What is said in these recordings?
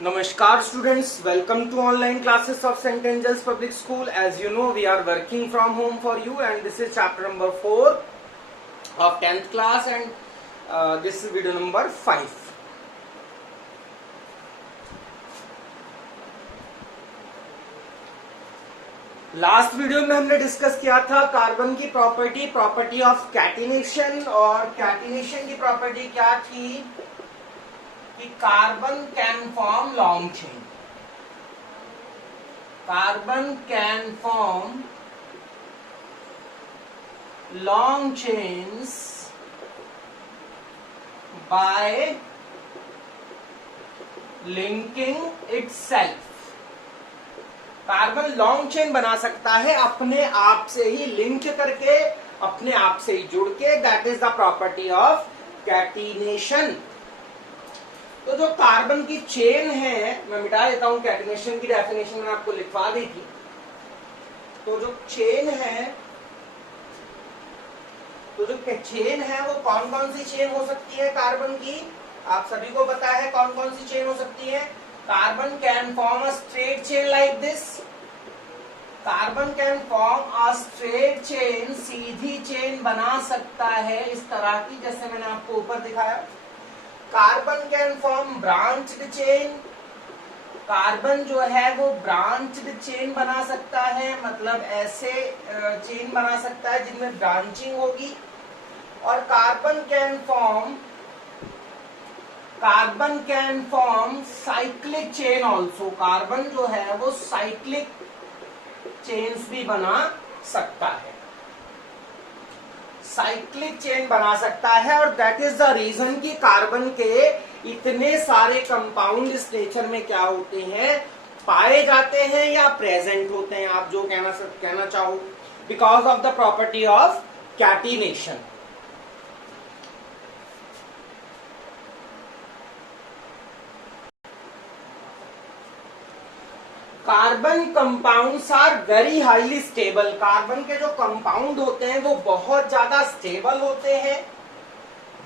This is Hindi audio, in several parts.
Namaskar students, welcome to online classes of St. Angels Public School. As you know, we are working from home for you and this is chapter number 4 of 10th class and this is video number 5. Last video में हमने डिस्कस किया था कार्बन की प्रॉपर्टी ऑफ कैटिनेशन, और कैटिनेशन की प्रॉपर्टी क्या थी कि carbon can form long chain. Carbon can form long chains bye linking itself. Carbon long chain बना सकता है अपने आप से ही लिंक करके, अपने आप से ही जुड़ के. That is the property of catenation. तो जो कार्बन की चेन है, मैं मिटा देता हूं, कैटिनेशन की डेफिनेशन मैंने आपको लिखवा दी थी. तो जो चेन है वो कौन कौन सी चेन हो सकती है कार्बन की? आप सभी को पता है कौन कौन सी चेन हो सकती है. Carbon can form a straight chain like this. Carbon can form a straight chain, Sidhi chain बना सकता है इस तरह की, जैसे मैंने आपको ऊपर दिखाया. Carbon can form branched chain. Carbon जो है वो ब्रांच्ड चेन बना सकता है, मतलब ऐसे चेन बना सकता है जिनमें ब्रांचिंग होगी. और carbon can form cyclic chain also. Carbon जो है वो साइक्लिक चेन्स भी बना सकता है, साइक्लिक चेन बना सकता है. और दैट इज द रीजन कि कार्बन के इतने सारे कंपाउंड इस नेचर में क्या होते हैं, पाए जाते हैं या प्रेजेंट होते हैं, आप जो कहना चाहो, because of the property of catenation. Carbon compounds are very highly stable. Carbon के जो कंपाउंड होते हैं वो बहुत ज्यादा स्टेबल होते हैं.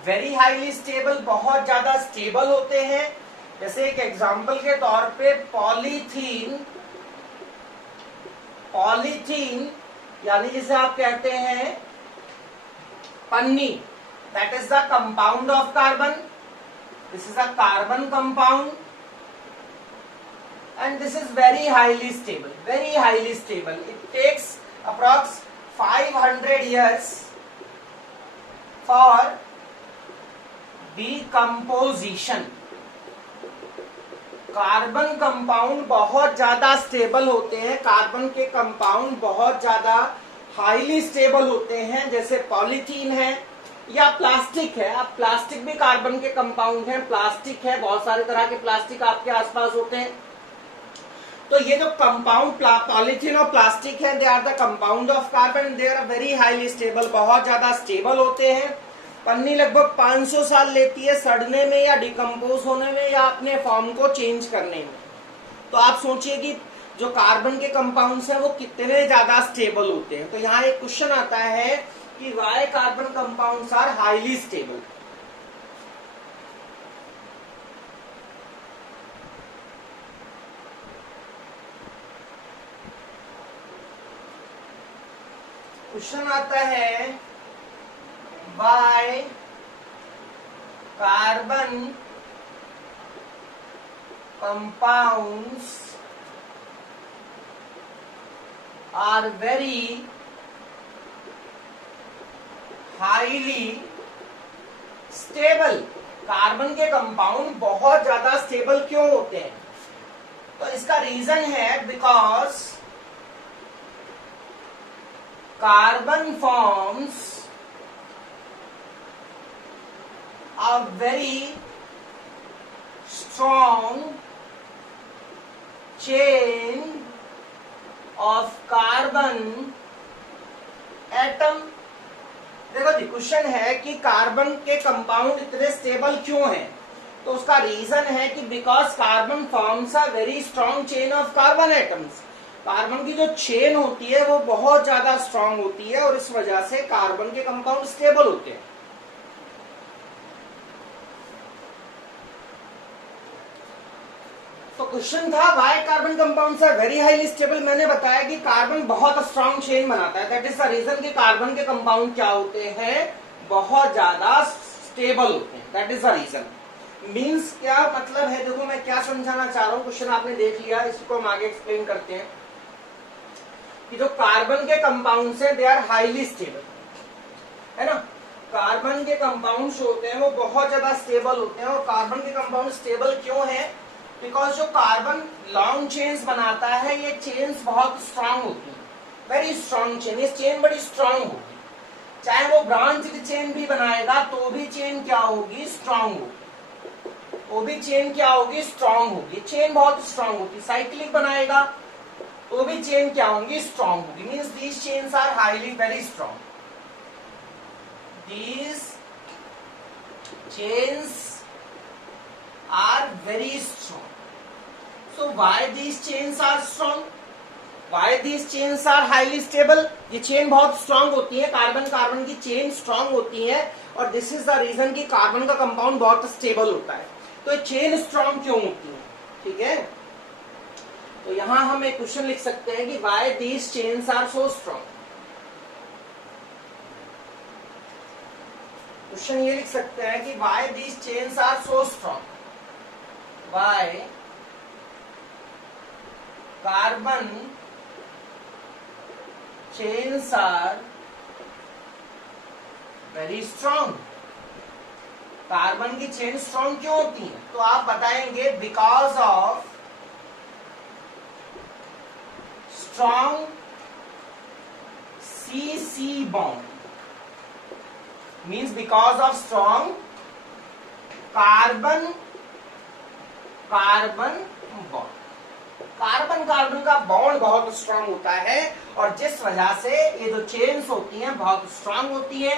वेरी हाईली स्टेबल, बहुत ज्यादा स्टेबल होते हैं. जैसे एक एग्जांपल के तौर पे पॉलीथीन यानी जिसे आप कहते हैं पन्नी, that is the compound of carbon. This is a carbon compound and this is very highly stable. It takes approx 500 years for decomposition. Carbon compound बहुत ज्यादा स्टेबल होते हैं. कार्बन के कंपाउंड बहुत ज्यादा हाईली स्टेबल होते हैं, जैसे पॉलीथीन है या प्लास्टिक है. अब प्लास्टिक भी कार्बन के कंपाउंड है. प्लास्टिक है, बहुत सारे तरह के प्लास्टिक आपके आसपास होते हैं. तो ये जो कंपाउंड पॉलीथीन और प्लास्टिक है, they are the compound of carbon. They are very highly stable, बहुत ज्यादा स्टेबल होते हैं. पन्नी लगभग 500 साल लेती है सड़ने में या डिकम्पोज होने में या अपने फॉर्म को चेंज करने में. तो आप सोचिए कि जो कार्बन के कंपाउंड्स हैं वो कितने ज्यादा स्टेबल होते हैं. तो यहाँ एक क्वेश्चन आता है कि why carbon compounds are highly stable. Question आता है why carbon compounds are very highly stable. Carbon के कंपाउंड बहुत ज्यादा स्टेबल क्यों होते हैं? तो इसका रीजन है because carbon forms a very strong chain of carbon atom. देखो जी, क्वेश्चन है कि कार्बन के कंपाउंड इतने स्टेबल क्यों हैं? तो उसका रीजन है कि because carbon forms a very strong chain of carbon atoms. Carbon की जो चेन होती है वो बहुत ज्यादा स्ट्रांग होती है और इस वजह से कार्बन के कंपाउंड स्टेबल होते हैं. क्वेश्चन था why carbon compounds are very highly stable. मैंने बताया कि कार्बन बहुत स्ट्रॉन्ग चेन बनाता है, दैट इज द रीजन कि कार्बन के कंपाउंड क्या होते हैं, बहुत ज्यादा स्टेबल होते हैं, that is the reason. Means क्या मतलब है, देखो मैं क्या समझाना चाह रहा हूं, क्वेश्चन आपने देख लिया, इसको हम आगे एक्सप्लेन करते हैं कि जो कार्बन के कंपाउंड्स हैं दे आर हाईली स्टेबल, है ना। कार्बन के कंपाउंड्स होते हैं वो बहुत ज्यादा स्टेबल होते हैं। और कार्बन के कंपाउंड स्टेबल क्यों है, बिकॉज जो कार्बन लॉन्ग चेन्स बनाता है ये चेन्स बहुत स्ट्रांग होती है, वेरी स्ट्रांग चेन, ये चेन बड़ी स्ट्रांग होगी। चाहे वो ब्रांच्ड चेन भी बनाएगा तो भी चेन क्या होगी, स्ट्रांग होगी, वो भी चेन क्या होगी, स्ट्रांग होगी, चेन बहुत स्ट्रांग होगी। साइक्लिक बनाएगा तो भी चेन क्या होंगी, स्ट्रांग होगी। Means these chains are highly very strong, these chains are very strong. So why these chains are strong? Why these chains are highly stable? ये चेन बहुत स्ट्रांग होती है, कार्बन कार्बन की चेन स्ट्रांग होती है, और दिस इज द रीजन कि कार्बन का कंपाउंड बहुत स्टेबल होता है। तो ये चेन स्ट्रांग क्यों होती है, ठीक है। तो यहां हम एक क्वेश्चन लिख सकते हैं कि why these chains are so strong। Question ये लिख सकते हैं कि why these chains are so strong, why carbon chains are very strong। Carbon की चेन स्ट्रॉन्ग क्यों होती है, तो आप बताएंगे because of strong C-C bond, means because of strong carbon carbon bond. Carbon carbon का बॉन्ड बहुत स्ट्रांग होता है, और जिस वजह से ये जो चेन्स होती हैं बहुत स्ट्रांग होती है,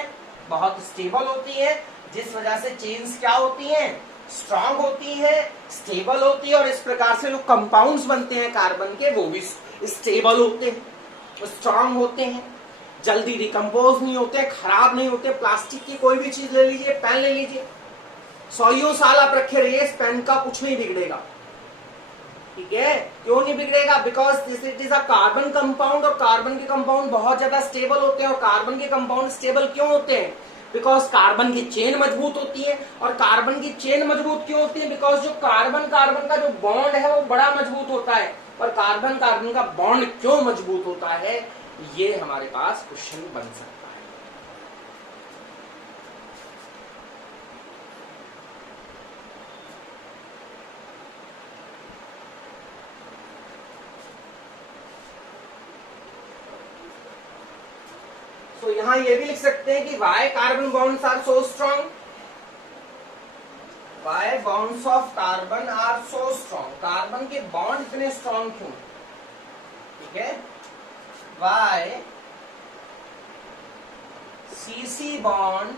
बहुत स्टेबल होती है, जिस वजह से चेन्स क्या होती हैं, स्ट्रांग होती है, स्टेबल होती है, और इस प्रकार से जो कंपाउंड्स बनते हैं कार्बन के वो भी स्टेबल होते हैं, स्ट्रांग होते हैं, जल्दी डिकम्पोज नहीं होते, खराब नहीं होते। प्लास्टिक की कोई भी चीज ले लीजिए, पेन ले लीजिए, 100 साल आप रखे रहिए, इस पेन का कुछ नहीं बिगड़ेगा, ठीक है। क्यों नहीं बिगड़ेगा, because this it is a carbon compound, और कार्बन के कंपाउंड बहुत ज्यादा स्टेबल होते हैं। और कार्बन के कंपाउंड स्टेबल क्यों होते हैं, बिकॉज कार्बन की चेन मजबूत होती है। और कार्बन की चेन मजबूत क्यों होती है, बिकॉज जो कार्बन कार्बन का जो बॉन्ड है वो बड़ा मजबूत होता है। और कार्बन कार्बन का बॉन्ड क्यों मजबूत होता है, ये हमारे पास क्वेश्चन बन सकता है। तो यहां ये भी लिख सकते हैं कि why carbon bonds are so strong, why bonds of carbon are so strong, carbon के बॉन्ड इतने स्ट्रांग क्यों, ठीक है। Why C-C bond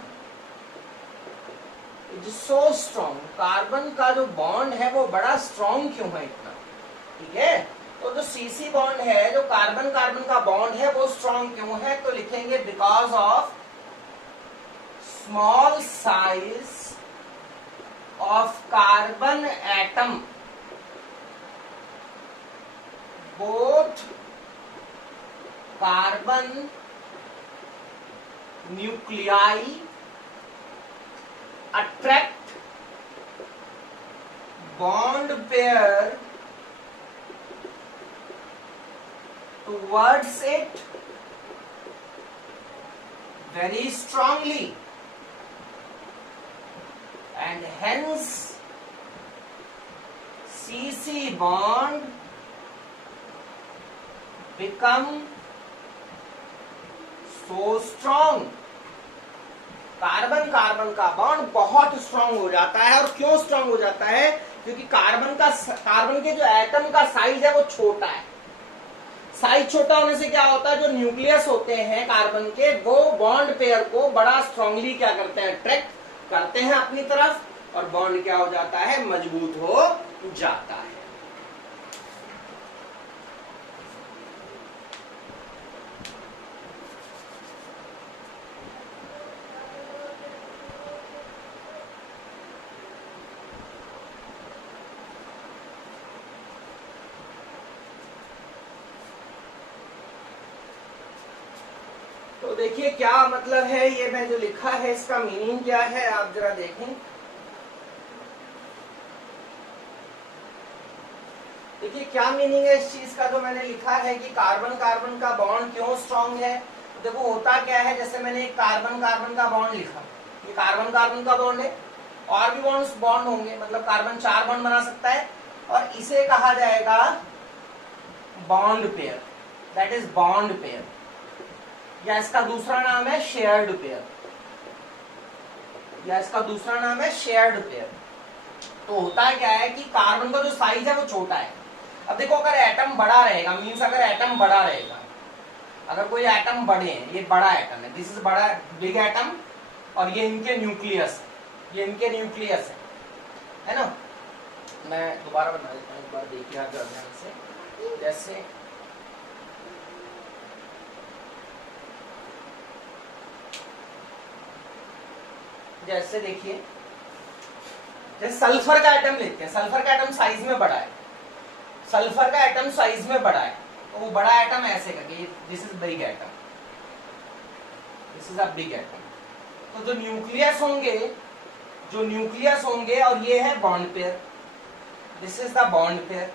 is so strong, carbon का जो बॉन्ड है वो बड़ा स्ट्रांग क्यों है इतना, ठीक है। तो जो C-C बॉन्ड है, जो कार्बन कार्बन का बॉन्ड है वो स्ट्रांग क्यों है, तो लिखेंगे because of small size of carbon atom, both carbon nuclei attract bond pair towards it very strongly, and hence C-C bond become so strong। Carbon carbon का बॉन्ड बहुत स्ट्रांग हो जाता है। और क्यों स्ट्रांग हो जाता है, क्योंकि कार्बन के जो एटम का साइज है वो छोटा है। साइज छोटा होने से क्या होता है, जो न्यूक्लियस होते हैं कार्बन के वो बॉन्ड पेयर को बड़ा स्ट्रांगली क्या करते हैं, अट्रैक्ट करते हैं अपनी तरफ, और बॉन्ड क्या हो जाता है, मजबूत हो जाता है। तो देखिए क्या मतलब है, ये मैं जो लिखा है इसका मीनिंग क्या है आप जरा देखें। देखिए क्या मीनिंग है इस चीज का जो मैंने लिखा है कि कार्बन कार्बन का बॉन्ड क्यों स्ट्रांग है। देखो होता क्या है, जैसे मैंने एक कार्बन कार्बन का बॉन्ड लिखा, ये कार्बन कार्बन का बॉन्ड है, और भी बॉन्ड होंगे, मतलब कार्बन 4 बॉन्ड बना सकता है, और इसे कहा जाएगा bond pair, that is bond pair, या इसका दूसरा नाम है शेयर्ड पेयर, या इसका दूसरा नाम है शेयर्ड पेयर। तो होता क्या है कि कार्बन का जो साइज है वो छोटा है। अब देखो अगर एटम बड़ा रहेगा, मीन्स अगर एटम बड़ा रहेगा, अगर कोई एटम बड़े हैं, ये बड़ा एटम है, दिस इज बड़ा बिग एटम, और ये इनके न्यूक्लियस है, ये इनके न्यूक्लियस है ना। मैं दोबारा बना देता हूँ, एक बार देखिए आप ध्यान से। जैसे देखिए, जैसे सल्फर का एटम लेते हैं, सल्फर का एटम साइज में बड़ा है, सल्फर का एटम साइज में बड़ा है, तो वो बड़ा एटम ऐसे करके, this is big atom, this is a big atom. तो जो न्यूक्लियस होंगे और ये है bond pair, this is the bond pair,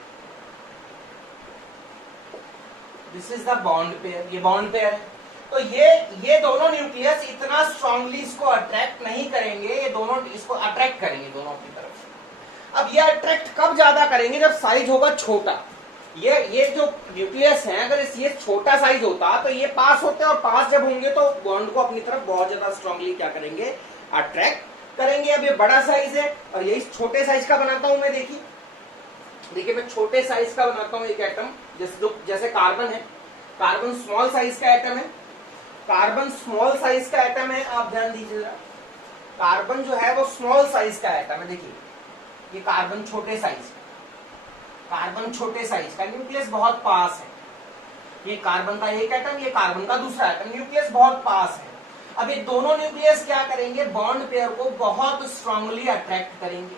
this is the bond pair, ये बॉन्ड पेयर है। तो ये दोनों न्यूक्लियस इतना स्ट्रांगली इसको अट्रैक्ट नहीं करेंगे, ये दोनों इसको अट्रैक्ट करेंगे दोनों अपनी तरफ। अब ये अट्रैक्ट कब ज्यादा करेंगे, जब साइज होगा छोटा। ये जो न्यूक्लियस है, अगर ये छोटा साइज होता तो ये पास होते, और पास जब होंगे तो बॉन्ड को अपनी तरफ बहुत ज्यादा स्ट्रांगली क्या करेंगे, अट्रैक्ट करेंगे। अब ये बड़ा साइज है और ये छोटे साइज का बनाता हूं मैं। देखिए मैं छोटे साइज का बनाता हूं एक एटम, जैसे कार्बन है, कार्बन स्मॉल साइज का एटम है, कार्बन स्मॉल साइज का एटम है। आप ध्यान दीजिएगा, कार्बन जो है वो स्मॉल साइज का एटम है। देखिए ये कार्बन छोटे साइज, कार्बन छोटे साइज का, न्यूक्लियस बहुत पास है। ये कार्बन का एक एटम, ये कार्बन का दूसरा एटम, न्यूक्लियस बहुत पास है। अब ये दोनों न्यूक्लियस क्या करेंगे, बॉन्ड पेयर को बहुत स्ट्रांगली अट्रैक्ट करेंगे।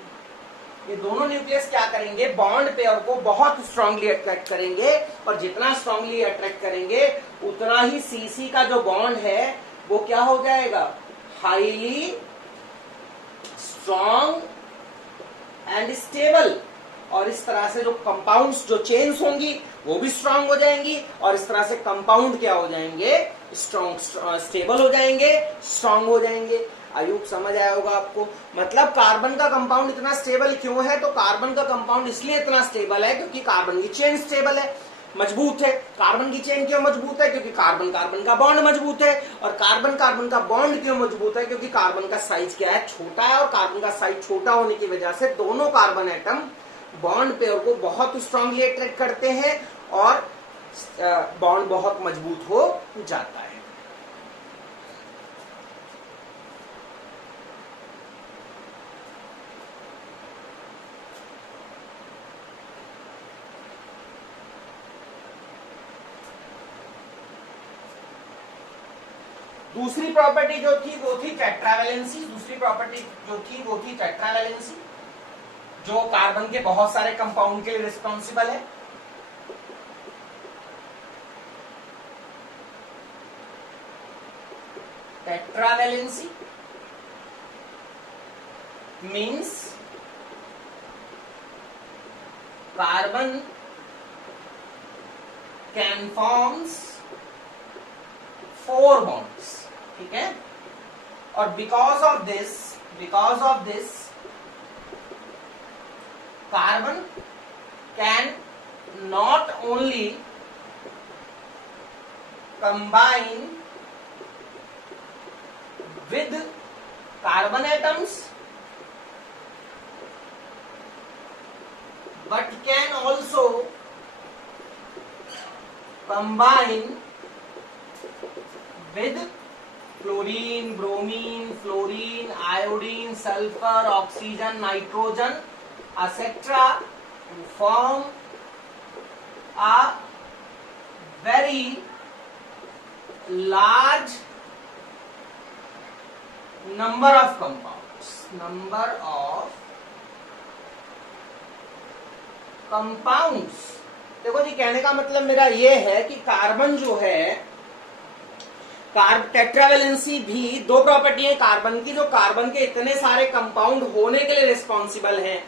ये दोनों न्यूक्लियस क्या करेंगे, बॉन्ड पेयर को बहुत स्ट्रांगली अट्रैक्ट करेंगे, और जितना स्ट्रांगली अट्रैक्ट करेंगे उतना ही सीसी का जो बॉन्ड है वो क्या हो जाएगा, हाईली स्ट्रांग एंड स्टेबल। और इस तरह से जो कंपाउंड्स, जो चेन्स होंगी वो भी स्ट्रांग हो जाएंगी, और इस तरह से कंपाउंड क्या हो जाएंगे, स्ट्रांग, स्टेबल हो जाएंगे, स्ट्रांग हो जाएंगे। आयुब समझ आया होगा आपको। मतलब कार्बन का कंपाउंड इतना स्टेबल क्यों है, तो कार्बन का कंपाउंड इसलिए इतना स्टेबल है क्योंकि कार्बन की चेन स्टेबल है, मजबूत है। कार्बन की चेन क्यों मजबूत है, क्योंकि कार्बन कार्बन का बॉन्ड मजबूत है। और कार्बन कार्बन का बॉन्ड क्यों मजबूत है, क्योंकि कार्बन का साइज क्या है, छोटा है, और कार्बन का साइज छोटा होने की वजह से दोनों कार्बन एटम बॉन्ड पेयर को बहुत स्ट्रांगली अट्रैक्ट करते हैं, और बॉन्ड बहुत मजबूत हो जाता है। दूसरी प्रॉपर्टी जो थी वो थी टेट्रावैलेंसी। दूसरी प्रॉपर्टी जो थी वो थी टेट्रावैलेंसी, जो कार्बन के बहुत सारे कंपाउंड के लिए रिस्पॉन्सिबल है। Tetravalency means carbon can forms 4 bonds, ठीक है। और because of this carbon can not only combine with carbon atoms but can also combine with chlorine, bromine, fluorine, iodine, sulfur, oxygen, nitrogen, etc. to form a very large number of compounds, देखो जी, कहने का मतलब मेरा ये है कि कार्बन जो है टेट्रावेलेंसी भी दो प्रॉपर्टी है कार्बन की, जो कार्बन के इतने सारे कंपाउंड होने के लिए रिस्पॉन्सिबल हैं।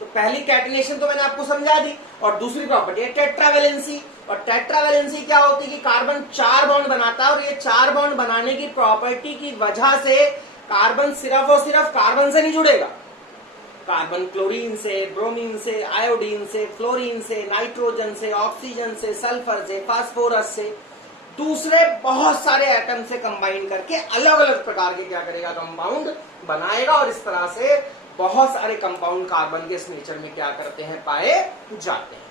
तो पहली कैटिनेशन तो मैंने आपको समझा दी, और दूसरी प्रॉपर्टी है टेट्रावेलेंसी। और टेट्रावेलेंसी क्या होती है कि कार्बन 4 बॉन्ड बनाता है, और ये 4 बॉन्ड बनाने की प्रॉपर्टी की वजह से कार्बन सिर्फ और सिर्फ कार्बन से नहीं जुड़ेगा, कार्बन क्लोरीन से, ब्रोमीन से, आयोडीन से, फ्लोरीन से, नाइट्रोजन से, ऑक्सीजन से, सल्फर से, फास्फोरस से, दूसरे बहुत सारे एटम से कंबाइन करके अलग अलग प्रकार के क्या करेगा, कंपाउंड बनाएगा। और इस तरह से बहुत सारे कंपाउंड कार्बन के इस नेचर में क्या करते हैं, पाए जाते हैं।